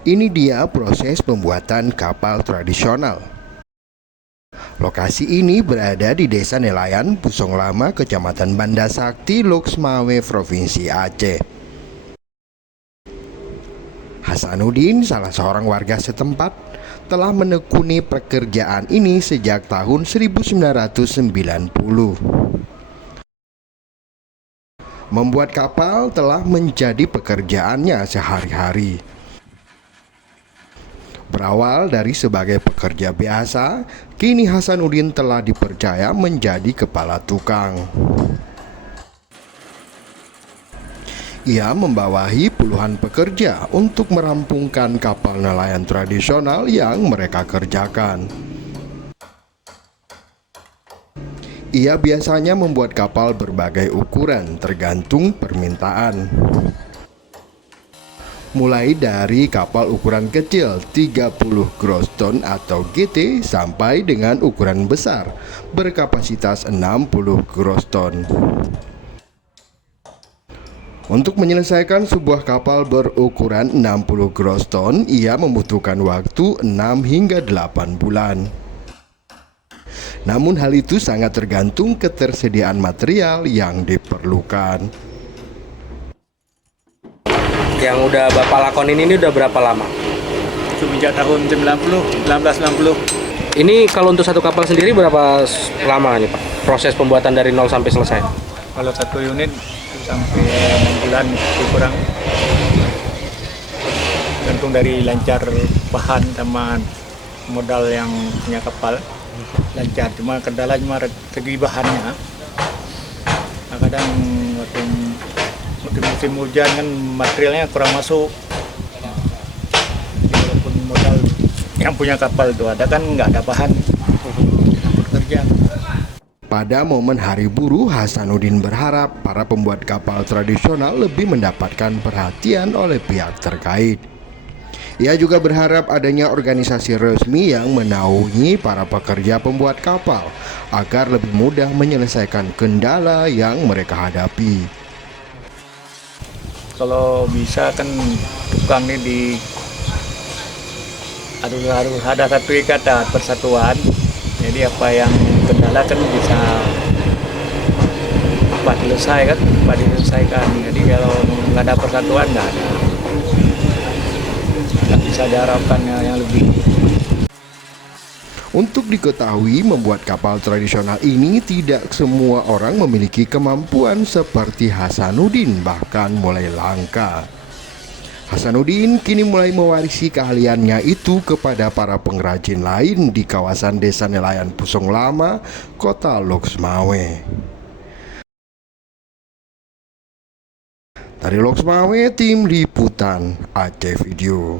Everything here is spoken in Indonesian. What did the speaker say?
Ini dia proses pembuatan kapal tradisional. Lokasi ini berada di Desa Nelayan, Pusong Lama, Kecamatan Banda Sakti, Loksmawe, Provinsi Aceh. Hasanuddin, salah seorang warga setempat, telah menekuni pekerjaan ini sejak tahun 1990. Membuat kapal telah menjadi pekerjaannya sehari-hari. Berawal dari sebagai pekerja biasa, kini Hasanuddin telah dipercaya menjadi kepala tukang. Ia membawahi puluhan pekerja untuk merampungkan kapal nelayan tradisional yang mereka kerjakan. Ia biasanya membuat kapal berbagai ukuran tergantung permintaan. Mulai dari kapal ukuran kecil 30 gross ton atau GT sampai dengan ukuran besar berkapasitas 60 gross ton. Untuk menyelesaikan sebuah kapal berukuran 60 gross ton, ia membutuhkan waktu 6 hingga 8 bulan. Namun hal itu sangat tergantung ketersediaan material yang diperlukan. Yang udah Bapak lakonin ini udah berapa lama? Semenjak tahun 1990. Ini kalau untuk satu kapal sendiri berapa lama nih Pak? Proses pembuatan dari nol sampai selesai? Kalau satu unit sampai 6 bulan lebih kurang. Gantung dari lancar bahan sama modal yang punya kapal. Lancar, cuma kendala cuma segi bahannya. Kadang waktu musim hujan kan materialnya kurang masuk. Jadi walaupun modal yang punya kapal itu ada kan nggak ada bahan bekerja. Pada momen Hari Buruh, Hasanuddin berharap para pembuat kapal tradisional lebih mendapatkan perhatian oleh pihak terkait. Ia juga berharap adanya organisasi resmi yang menaungi para pekerja pembuat kapal agar lebih mudah menyelesaikan kendala yang mereka hadapi. Kalau bisa kan tukang ini harus ada satu ikatan persatuan. Jadi apa yang kendala kan bisa cepat diselesaikan. Jadi kalau nggak ada persatuan nggak bisa diharapkan yang lebih. Untuk diketahui, membuat kapal tradisional ini tidak semua orang memiliki kemampuan seperti Hasanuddin, bahkan mulai langka. Hasanuddin kini mulai mewarisi keahliannya itu kepada para pengrajin lain di kawasan Desa Nelayan Pusong Lama, Kota Loksmawe. Dari Loksmawe, tim liputan Aceh Video.